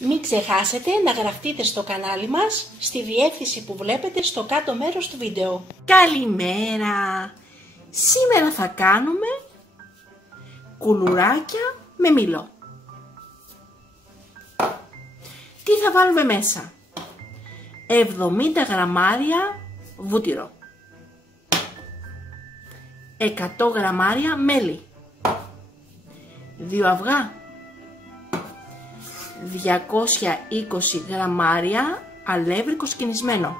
Μην ξεχάσετε να γραφτείτε στο κανάλι μας στη διεύθυνση που βλέπετε στο κάτω μέρος του βίντεο. Καλημέρα! Σήμερα θα κάνουμε κουλουράκια με μήλο. Τι θα βάλουμε μέσα? 70 γραμμάρια βούτυρο, 100 γραμμάρια μέλι, 2 αυγά, 220 γραμμάρια αλεύρικο σκηνισμένο,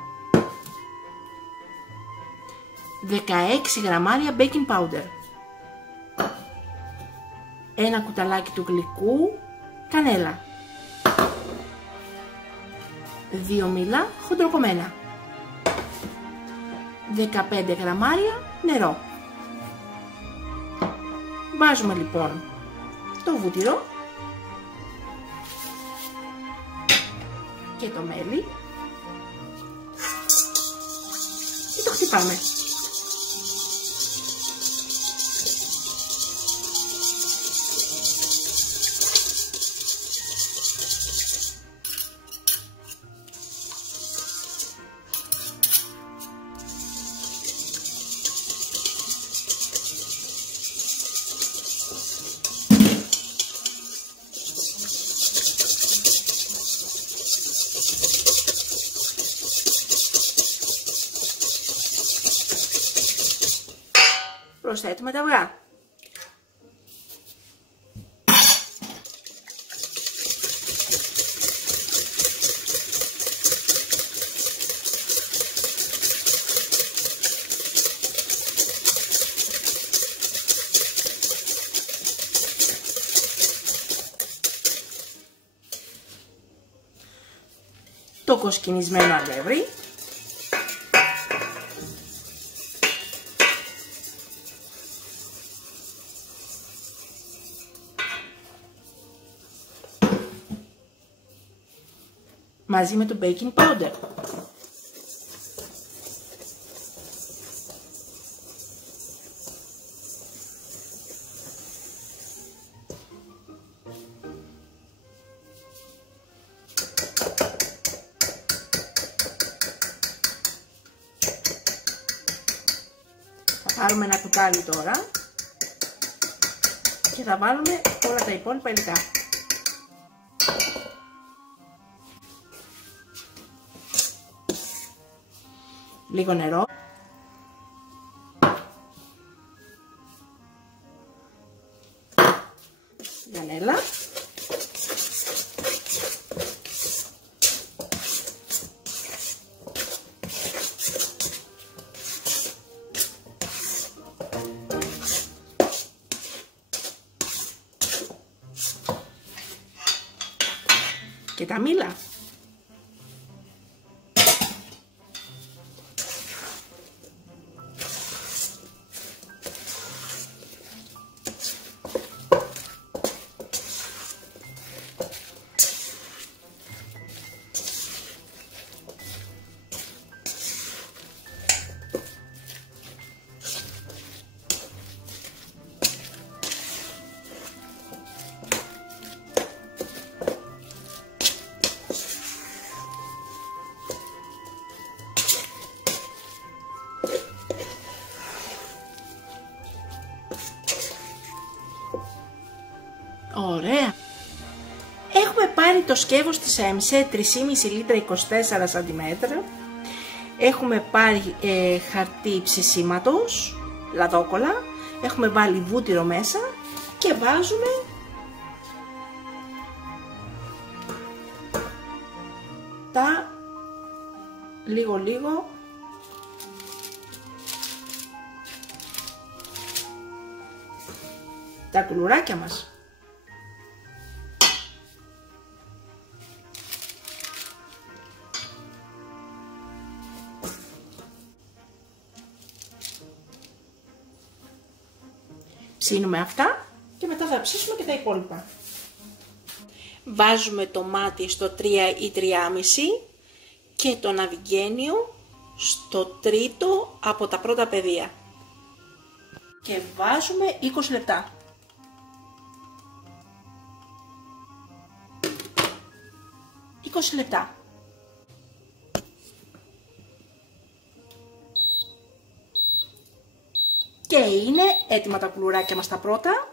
16 γραμμάρια baking powder, ένα κουταλάκι του γλυκού κανέλα, 2 μήλα χοντροκομμένα, 15 γραμμάρια νερό. Βάζουμε λοιπόν το βούτυρο και το μέλι και το χτυπάμε. Προσθέτουμε τα αυγά. Το κοσκινισμένο αλεύρι. Μαζί με το baking powder. Θα πάρουμε ένα κουτάλι τώρα και θα βάλουμε όλα τα υπόλοιπα υλικά. Λίγο νερό, κανέλα, και τα μήλα. Ωραία! Έχουμε πάρει το σκεύος της ΕΜΣΕ 3,5 λίτρα 24 cm. Έχουμε πάρει χαρτί ψησίματος, λαδόκολλα. Έχουμε βάλει βούτυρο μέσα και βάζουμε τα λίγο τα κουλουράκια μας. Ψήνουμε αυτά και μετά θα ψήσουμε και τα υπόλοιπα. Βάζουμε το μάτι στο 3 ή 3,5 και το ναυγένιο στο 3ο από τα πρώτα πεδία. Και βάζουμε 20 λεπτά. 20 λεπτά. Και είναι έτοιμα τα κουλουράκια μας τα πρώτα.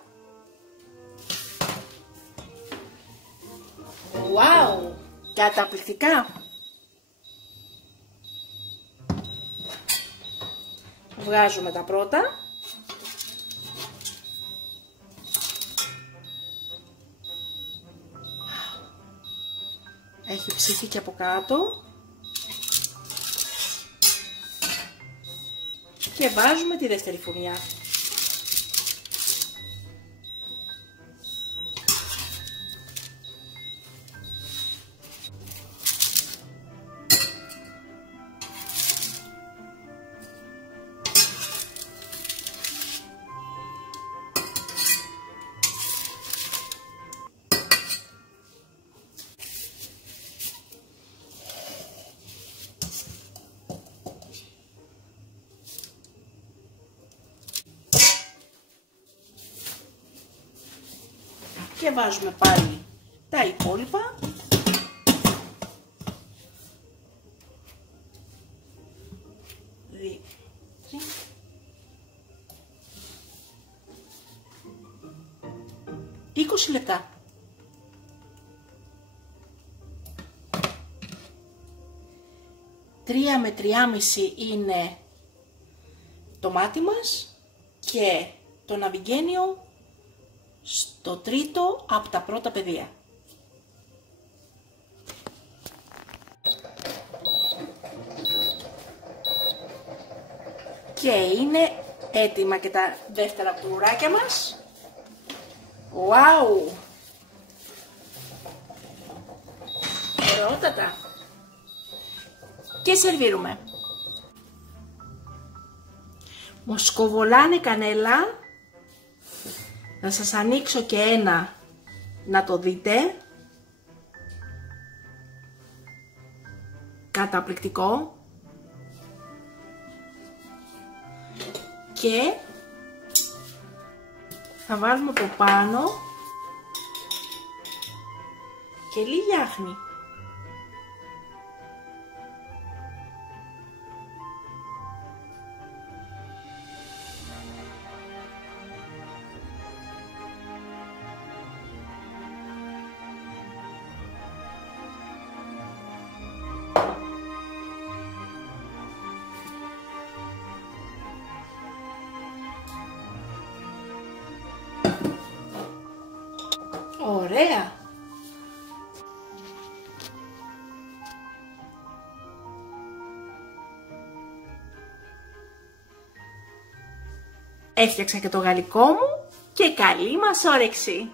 Wow! Καταπληκτικά! Βγάζουμε τα πρώτα. Έχει ψηθεί και από κάτω. Και βάζουμε τη δεύτερη φουρνιά. Και βάζουμε πάλι τα υπόλοιπα. «20 λεπτά». «3 με 3,5 είναι το μάτι μας και το ναυιγένιο στο τρίτο από τα πρώτα πεδία». Και είναι έτοιμα και τα δεύτερα κουλουράκια μας. Wow! Ωραιότατα. Και σερβίρουμε. Μοσκοβολάνη κανέλα. Θα σας ανοίξω και ένα να το δείτε. Καταπληκτικό. Και θα βάλουμε από πάνω και λίγη άχνη. Ωραία! Έφτιαξα και το γαλλικό μου και καλή μας όρεξη!